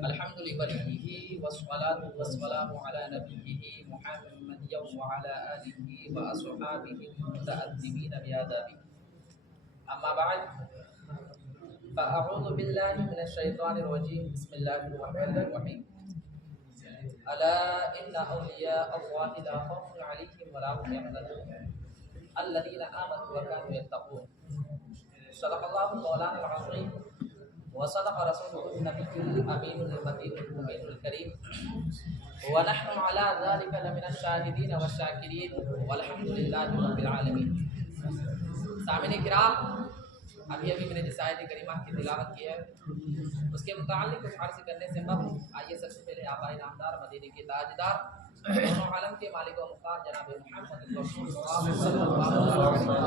الحمد لله والصلاة والسلام على نبيه محمد وعلى آله وأصحابه المتأدبين بآدابه. أما بعد فأعوذ بالله من الشيطان الرجيم. بسم الله الرحمن الرحيم. ألا إن أولياء الله لا خوف عليهم ولا هم يحزنون الذين آمنوا وكانوا يتقون. صدق الله مولانا العظيم وصدق رسوله النبي الأمين المتين المؤمن الكريم ونحن على ذلك لمن الشاهدين والشاكرين والحمد لله رب العالمين. سامعین کرام، ابھی میں نے جس آیت کریمہ کی تلاوت کی ہے اس کے متعلق کچھ عرض کرنے سے قبل آئیے سب سے پہلے آبائی نامدار مدینے کے تاجدار دونوں عالم کے مالک و مختار جناب محمد رسول اللہ صلی اللہ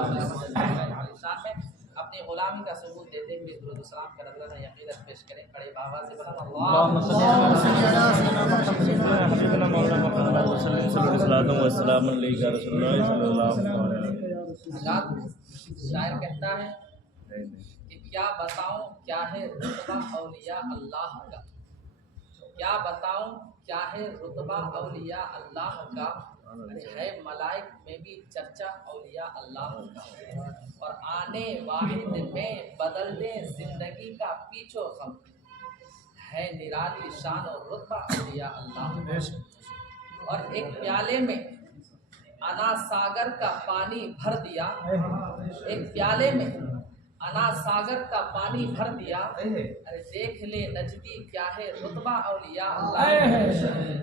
علیہ وسلم میں اپنی غلامی کا ثبوت دیتے ہوئے درود و سلام کا نذرانہ عقیدت پیش کریں. بڑے بابا سے بلند اللہم صلی اللہ شاعر کہتا ہے کہ کیا بتاؤں کیا ہے رتبہ اولیاء اللہ کا، کیا بتاؤں کیا ہے رتبہ اولیاء اللہ کا، ہے ملائک میں بھی چرچا اولیاء اللہ کا، اور آنے واحد میں بدل دیں زندگی کا پیچھو خم، ہے نرالی شان اور رتبہ اولیاء اللہ کا. اور ایک پیالے میں انا ساگر کا پانی بھر دیا، ایک پیالے میں انا ساگر کا پانی بھر دیا، ارے دیکھ لے نجدی کیا ہے رتبہ اولیاء اللہ.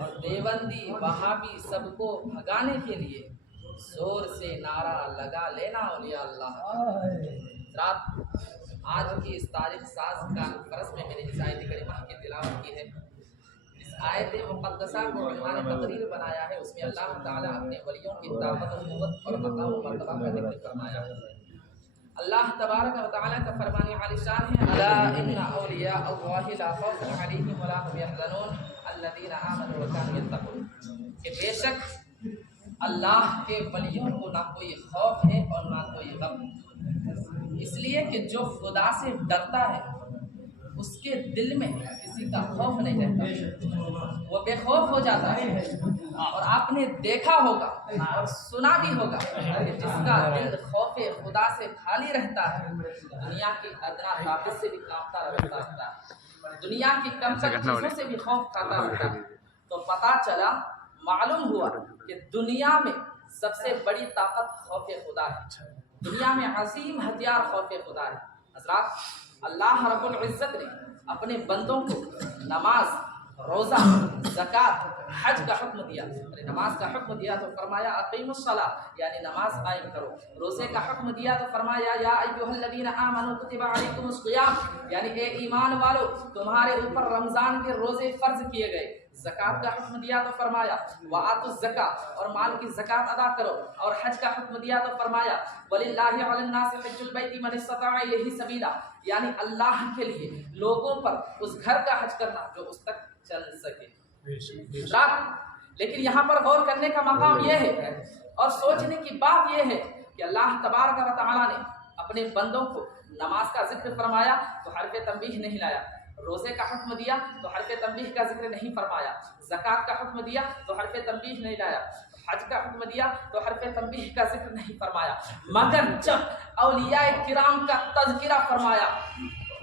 اور دیوبندی وہابی سب کو بھگانے کے لیے زور سے نعرہ لگا لینا اولیاء اللہ. رات آج کی اس تاریخ ساز کانفرنس میں میں نے جس آیت کریمہ کی تلاوت کی ہے، اس آیت مقدسہ کو عنوان تقریر بنایا ہے، اس میں اللہ تعالیٰ اپنے ولیوں کی طاقت و قوت اور مقام و مرتبہ کا ذکر فرمایا ہے. اللہ تبارک و تعالیٰ کا فرمان عالی شان ہے الا ان اولیاء اللہ لا خوف علیہم ولا هم يحزنون الذین آمنوا وكانوا يتقون، کہ بے شک اللہ کے ولیوں کو نہ کوئی خوف ہے اور نہ کوئی غم، اس لیے کہ جو خدا سے ڈرتا ہے اس کے دل میں کسی کا خوف نہیں رہتا، وہ بے خوف ہو جاتا ہے. اور آپ نے دیکھا ہوگا اور سنا بھی ہوگا کہ جس کا دل خوف خدا سے خالی رہتا ہے دنیا کی ادنا طاقت سے بھی کانپتا رہتا ہے، دنیا کی کم تر چیزوں سے بھی خوف کھاتا رہتا ہے. تو پتہ چلا، معلوم ہوا کہ دنیا میں سب سے بڑی طاقت خوف خدا ہے، دنیا میں عظیم ہتھیار خوف خدا ہے. حضرات، اللہ رب العزت نے اپنے بندوں کو نماز، روزہ، زکوٰۃ، حج کا حکم دیا. نماز کا حکم دیا تو فرمایا اقیموا الصلاۃ، یعنی نماز قائم کرو. روزے کا حکم دیا تو فرمایا یا ایھا الذین آمنوا کتب علیکم الصیام، یعنی اے ایمان والو تمہارے اوپر رمضان کے روزے فرض کیے گئے. زکوٰۃ کا حکم دیا تو فرمایا وآتوا الزکاۃ، اور مال کی زکوٰۃ ادا کرو. اور حج کا حکم دیا تو فرمایا وللہ علی الناس حج البیت من استطاع الیہ سبیلا، یعنی اللہ کے لیے لوگوں پر اس گھر کا حج کرنا جو اس تک چل سکے. لیکن یہاں پر غور کرنے کا مقام یہ ہے اور سوچنے کی بات یہ ہے کہ اللہ تبارک و تعالیٰ نے اپنے بندوں کو نماز کا ذکر فرمایا تو حرف تنبیہ نہیں لایا، روزے کا حکم دیا تو حرف تنبیہ کا ذکر نہیں فرمایا، زکوٰۃ کا حکم دیا تو حرف تنبیہ نہیں لایا، حج کا حکم دیا تو حرف تنبیہ کا ذکر نہیں فرمایا. مگر جب اولیاء کرام کا تذکرہ فرمایا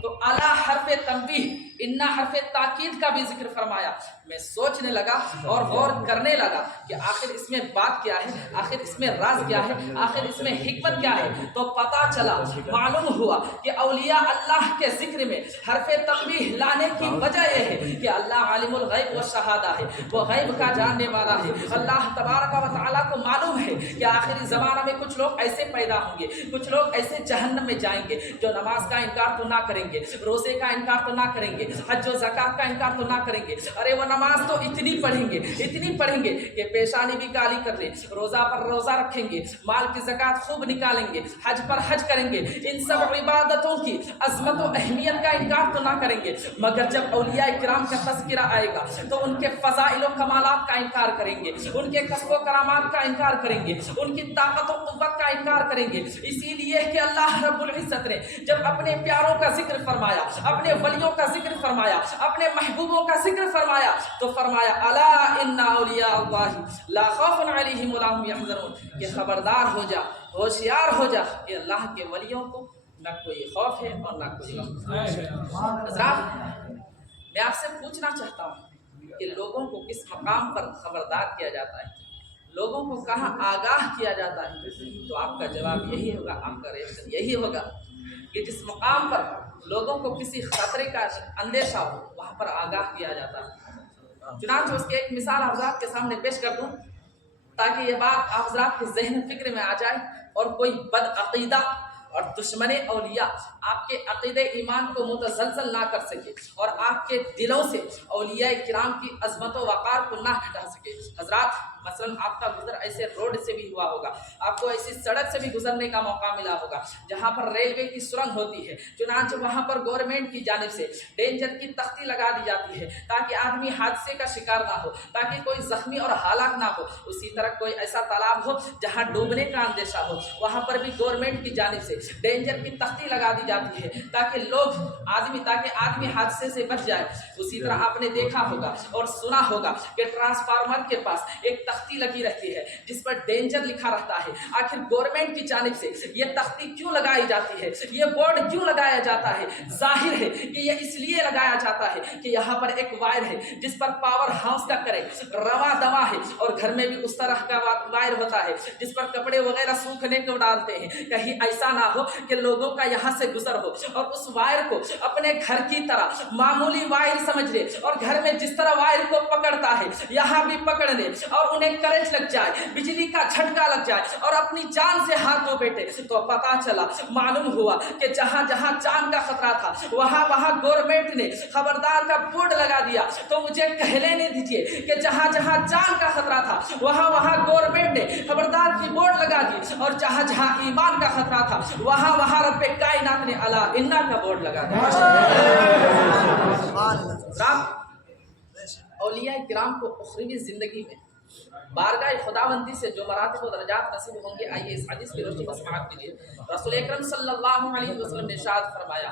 تو اعلیٰ حرف تنبیہ انا حرف تاکید کا بھی ذکر فرمایا. میں سوچنے لگا اور غور کرنے لگا کہ آخر اس میں بات کیا ہے، آخر اس میں راز کیا ہے، آخر اس میں حکمت کیا ہے. تو پتہ چلا، معلوم ہوا کہ اولیاء اللہ کے ذکر میں حرف تنبیہ لانے کی وجہ یہ ہے کہ اللہ عالم الغیب والشہادہ ہے، وہ غیب کا جاننے والا ہے. اللہ تبارک و تعالیٰ کو معلوم ہے کہ آخری زمانہ میں کچھ لوگ ایسے پیدا ہوں گے، کچھ لوگ ایسے جہنم میں جائیں گے جو نماز کا انکار تو نہ کریں گے، روزے کا انکار تو نہ کریں گے، حج و زکات کا انکار تو نہ کریں گے، ارے وہ نماز تو اتنی پڑھیں گے کہ پیشانی بھی کالی کر لیں، روزہ پر روزہ رکھیں گے، مال کی زکات خوب نکالیں گے، حج پر حج کریں گے، ان سب عبادتوں کی عظمت و اہمیت کا انکار تو نہ کریں گے، مگر جب اولیاء کرام کا تذکرہ آئے گا تو ان کے فضائل و کمالات کا انکار کریں گے، ان کے کسب و کرامات کا انکار کریں گے، ان کی طاقت و قوت کا انکار کریں گے۔ اسی لیے کہ اللہ رب العزت نے جب اپنے پیاروں کا ذکر فرمایا، اپنے ولیوں کا ذکر فرمایا، اپنے محبوبوں کا ذکر فرمایا تو فرمایا الا ان اولیاء اللہ لا خوف علیہم ولا هم يحزنون، کہ خبردار ہو جا، ہوشیار ہو جا کہ اللہ کے ولیوں کو نہ کوئی خوف ہے اور نہ کوئی غم۔ حضرات، میں آپ سے پوچھنا چاہتا ہوں کہ لوگوں کو کس مقام پر خبردار کیا جاتا ہے، لوگوں کو کہاں آگاہ کیا جاتا ہے؟ تو آپ کا جواب یہی ہوگا، آپ کا ریئیکشن یہی ہوگا کہ جس مقام پر لوگوں کو کسی خطرے کا اندیشہ ہو وہاں پر آگاہ کیا جاتا ہے۔ چنانچہ اس کی ایک مثال حضرات کے سامنے پیش کر دوں تاکہ یہ بات آپ حضرات کے ذہن فکر میں آ جائے اور کوئی بد عقیدہ اور دشمن اولیاء آپ کے عقیدہ ایمان کو متزلزل نہ کر سکے اور آپ کے دلوں سے اولیاء کرام کی عظمت و وقار کو نہ ہٹا سکے۔ حضرات، مثلا آپ کا گزر ایسے روڈ سے بھی ہوا ہوگا، آپ کو ایسی سڑک سے بھی گزرنے کا موقع ملا ہوگا جہاں پر ریلوے کی سرنگ ہوتی ہے، چنانچہ وہاں پر گورنمنٹ کی جانب سے ڈینجر کی تختی لگا دی جاتی ہے تاکہ آدمی حادثے کا شکار نہ ہو، تاکہ کوئی زخمی اور ہلاک نہ ہو۔ اسی طرح کوئی ایسا تالاب ہو جہاں ڈوبنے کا اندیشہ ہو، وہاں پر بھی گورنمنٹ کی جانب سے ڈینجر کی تختی لگا دی جاتی ہے تاکہ آدمی حادثے سے بچ جائے۔ اسی طرح آپ نے دیکھا ہوگا اور سنا ہوگا کہ ٹرانسفارمر کے پاس ایک تختی لگی رہتی ہے جس پر ڈینجر لکھا رہتا ہے۔ آخر گورنمنٹ کی جانب سے یہ تختی کیوں لگائی جاتی ہے، یہ بورڈ کیوں لگایا جاتا ہے؟ ظاہر ہے کہ یہ اس لیے لگایا جاتا ہے کہ یہاں پر ایک وائر ہے جس پر پاور ہاؤس کا کرنٹ رواں دواں ہے، اور گھر میں بھی اس طرح کا وائر ہوتا ہے جس پر کپڑے وغیرہ سوکھنے کو ڈالتے ہیں، کہیں ایسا نہ ہو کہ لوگوں کا یہاں سے گزر ہو اور اس وائر کو اپنے گھر کی طرح معمولی وائر سمجھ لے، اور گھر میں جس طرح وائر کو پکڑتا ہے یہاں بھی پکڑ لے اور انہیں کرنٹ لگ جائے، بجلی کا جھٹکا لگ جائے اور اپنی جان سے ہاتھ دھو بیٹھے۔ تو پتا چلا، معلوم ہوا کہ جہاں جہاں جان کا خطرہ تھا وہاں وہاں گورنمنٹ نے خبردار کا بورڈ لگا دیا۔ تو مجھے کہہ لینے دیجئے کہ جہاں جہاں جان کا خطرہ تھا وہاں وہاں گورنمنٹ نے خبردار کی بورڈ لگا دی، اور جہاں جہاں ایمان کا خطرہ تھا وہاں وہاں رب کائنات نے الا انا کا بورڈ لگا دیا۔ اولیاء کرام کو اخروی زندگی میں بارگاہ خداوندی سے جو مراتب و درجات نصیب ہوں گے، آئیے اس حدیث کی روشنی میں سماعت کیجیے۔ رسول اکرم صلی اللہ علیہ وسلم نے ارشاد فرمایا،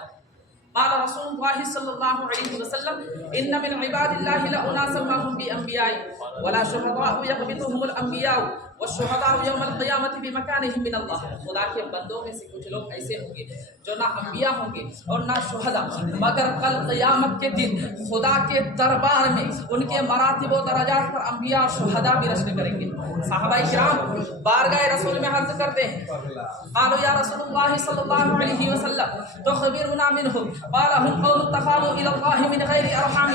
قال رسول اللہ صلی اللہ علیہ وسلم ان من عباد اللہ لاناسا ما هم بانبیاء ولا شهداء یقبضهم الانبیاء والشهداء یوم القیامة بمکانهم من اللہ۔ خدا کے بندوں میں سے کچھ لوگ ایسے ہوں گے جو نہ انبیاء ہوں گے اور نہ شہداء، مگر کل قیامت کے دن خدا کے دربار میں ان کے مراتب و درجات پر انبیاء اور شہداء بھی رشک کریں گے۔ صحابہ کرام بارگاہ رسول میں عرض کرتے ہیں، قالوا یا رسول اللہ صلی اللہ علیہ وسلم تخبرنا منهم، قال هم قوم اتخذوا الى الله من غیر ارحام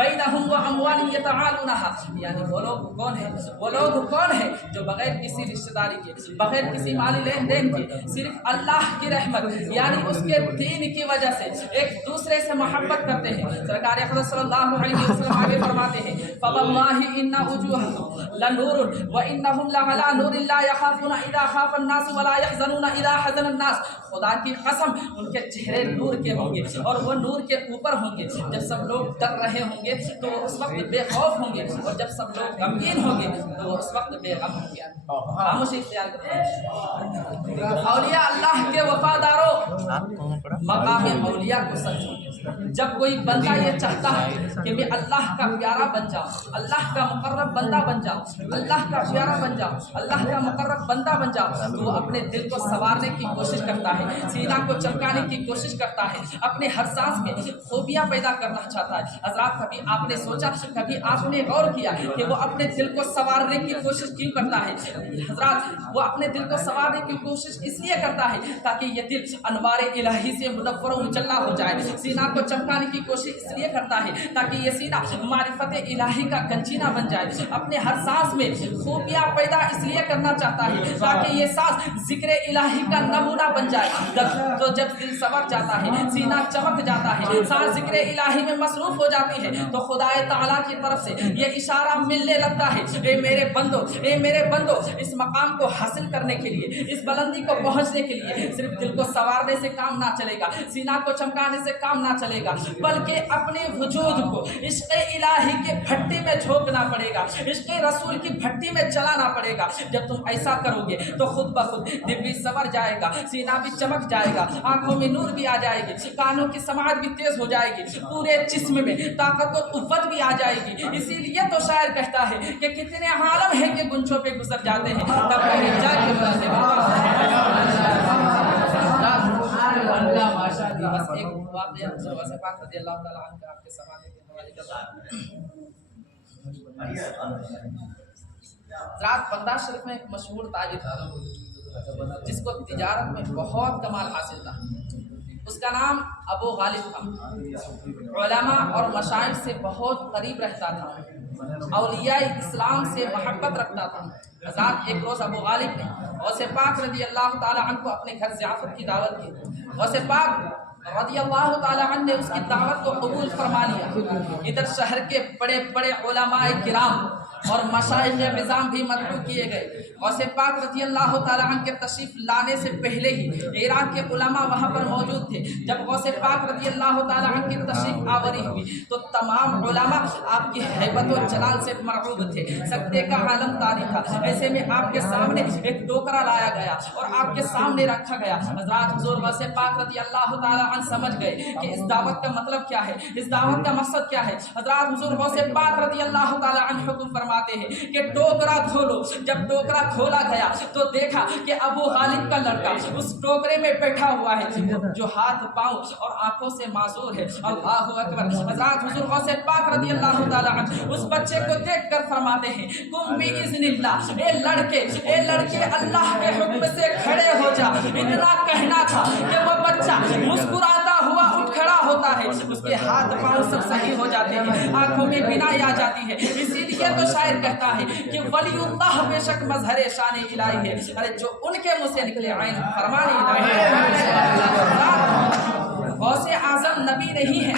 بینهم واموال یتعالونها۔ یعنی وہ لوگ کون ہیں جو بغیر کسی رشتہ داری کے، بغیر کسی مالی لین دین کے، صرف اللہ کی رحمت یعنی اس کے دین کی وجہ سے ایک دوسرے سے محبت کرتے ہیں۔ سرکار اقدس صلی اللہ علیہ وسلم آگے فرماتے ہیں، فواللہ ان وجوہهم لنور وانہم لعلی نور لا یخافون اذا خاف الناس ولا يحزنون اذا حزن الناس۔ خدا کی قسم ان کے چہرے نور کے ہوں گے اور وہ نور کے اوپر ہوں گے۔ جب سب لوگ ڈر رہے ہوں گے تو وہ اس وقت بے خوف ہوں گے، اور جب سب لوگ غمگین ہوں گے تو وہ اس وقت بے غم ہوں گے۔ خاموشی اختیار کریں۔ اولیاء اللہ کے وفاداروں، مقام اولیاء کو سمجھو۔ جب کوئی بندہ یہ چاہتا ہے کہ میں اللہ کا پیارا بن جاؤں، اللہ کا مقرب بندہ بن جاؤں، اللہ کا پیارا بن جاؤں، اللہ کا مقرب بندہ بن جاؤں، تو وہ اپنے دل کو سنوارنے کی کوشش کرتا ہے، سینہ کو چمکانے کی کوشش کرتا ہے، اپنے ہر سانس میں خوبیاں پیدا کرنا چاہتا ہے۔ حضرات، کبھی آپ نے سوچا، کبھی آپ نے غور کیا کہ وہ اپنے دل کو سنوارنے کی کوشش کیوں کرتا ہے حضرات وہ اپنے دل کو سنوارنے کی کوشش اس لیے کرتا ہے تاکہ یہ دل انوار الہی سے منور و مجلا ہو جائے. سینہ کو چمکانے کی کوشش اس لیے کرتا ہے تاکہ یہ سینہ معرفت الہی کا گنجینہ بن جائے. اپنے ہر سانس میں خوبیاں پیدا اس لیے کرنا چاہتا ہے تاکہ یہ سانس ذکر الہی کا نمونہ بن جائے. تو جب دل سنور جاتا ہے, سینہ چمک جاتا ہے, سانس ذکر الہی میں مصروف ہو جاتی ہے, تو خدا تعالیٰ کی طرف سے یہ اشارہ ملنے لگتا ہے, اے میرے بندو, اے میرے بندو, اس مقام کو حاصل کرنے کے لیے, اس بلندی کو پہنچنے کے لیے صرف دل کو سنوارنے سے کام نہ چلے گا, سینہ کو چمکانے سے کام نہ چلے گا, بلکہ اپنے وجود کو عشق الہی کے بھٹی میں جھونکنا پڑے گا, عشق رسول کی بھٹی میں چلانا پڑے گا. جب تم ایسا کرو گے تو خود بخود دل بھی سنور جائے گا, سینہ بھی چمک جائے گا, آنکھوں میں نور بھی آ جائے گی, کانوں کی سماعت بھی تیز ہو جائے گی, پورے جسم میں طاقت و قوت بھی آ جائے گی. اسی لیے تو شاعر کہتا ہے کہ کتنے عالم ہیں کہ گنچوں پہ گزر جاتے ہیں, تب کہیں جا کے ماشاءاللہ. بس ایک واقعہ حضرت پاک رضی اللہ تعالیٰ عنہ کا آپ کے سامنے کے حوالے کرتا ہوں. حضرات بندہ شریف میں ایک مشہور تاجر تھا جس کو تجارت میں بہت کمال حاصل تھا. اس کا نام ابو غالب تھا. علماء اور مشائخ سے بہت قریب رہتا تھا, اولیاء اسلام سے محبت رکھتا تھا. حضرات ایک روز ابو غالب نے غوث پاک رضی اللہ تعالیٰ عنہ کو اپنے گھر ضیافت کی دعوت کی. غوث پاک رضی اللہ تعالیٰ عنہ نے اس کی دعوت کو قبول فرما لیا. ادھر شہر کے بڑے بڑے علماء کرام اور مشائخ نظام بھی مدعو کیے گئے. غوث پاک رضی اللہ تعالیٰ عنہ کے تشریف لانے سے پہلے ہی عراق کے علماء وہاں پر موجود تھے. جب غوث پاک رضی اللہ تعالیٰ عنہ کی تشریف آوری ہوئی تو تمام علماء آپ کی ہیبت و جلال سے مرعوب تھے. سکتے کا عالم طاری تھا. ایسے میں آپ کے سامنے ایک ٹوکرا لایا گیا اور آپ کے سامنے رکھا گیا. حضرات حضور غوث پاک رضی اللہ تعالیٰ عنہ سمجھ گئے کہ اس دعوت کا مطلب کیا ہے, اس دعوت کا مقصد کیا ہے. حضرات حضور غوث پاک رضی اللہ تعالیٰ عنہ حکم فرماتے ہیں کہ ٹوکرا کھولو. جب ٹوکرا کھولا گیا تو دیکھا کہ ابو غالب کا لڑکا اس ٹوکرے میں بیٹھا ہوا ہے جو ہاتھ پاؤں اور آنکھوں سے معذور ہے. اللہ اکبر. حضرات حضور غوث پاک رضی اللہ تعالیٰ عنہ اس بچے کو دیکھ کر فرماتے ہیں قم باذن اللہ, اے لڑکے اللہ کے حکم سے کھڑے ہو جا. اتنا کہنا تھا کہ وہ بچہ مسکراتا ہوا اٹھ کھڑا ہوتا ہے, اس کے ہاتھ پاؤں سب صحیح ہو جاتے ہیں, آنکھوں میں بینائی آ جاتی ہے. اسی لیے تو شاعر کہتا ہے کہ ولی اللہ بے شک مظہر شان الہی ہے. ارے جو ان کے منہ سے نکلے عین فرمان الہی. غوث اعظم نبی نہیں ہے,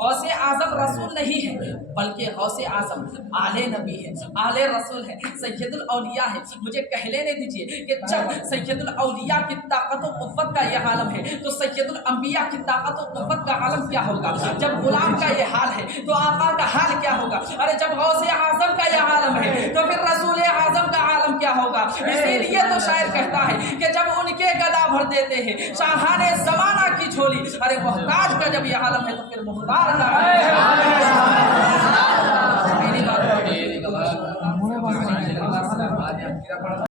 غوث اعظم رسول نہیں ہے, بلکہ غوث اعظم آلے نبی ہے, آلے رسول ہے, سید الاولیاء ہے. مجھے کہہ لینے دیجئے کہ جب سید الاولیاء کی طاقت و قوت کا یہ عالم ہے تو سید الانبیاء کی طاقت و قوت کا عالم کیا ہوگا. جب غلام کا یہ حال ہے تو آقا کا حال کیا ہوگا. ارے جب غوث اعظم کا یہ عالم ہے تو پھر رسول اعظم کا عالم کیا ہوگا. اسی لیے تو شاعر کہتا ہے کہ جب ان کے گدا بھر دیتے ہیں شاہان زمانہ کی جھولی, ارے محتاج کا جب یہ عالم ہے تو پھر محتاج کا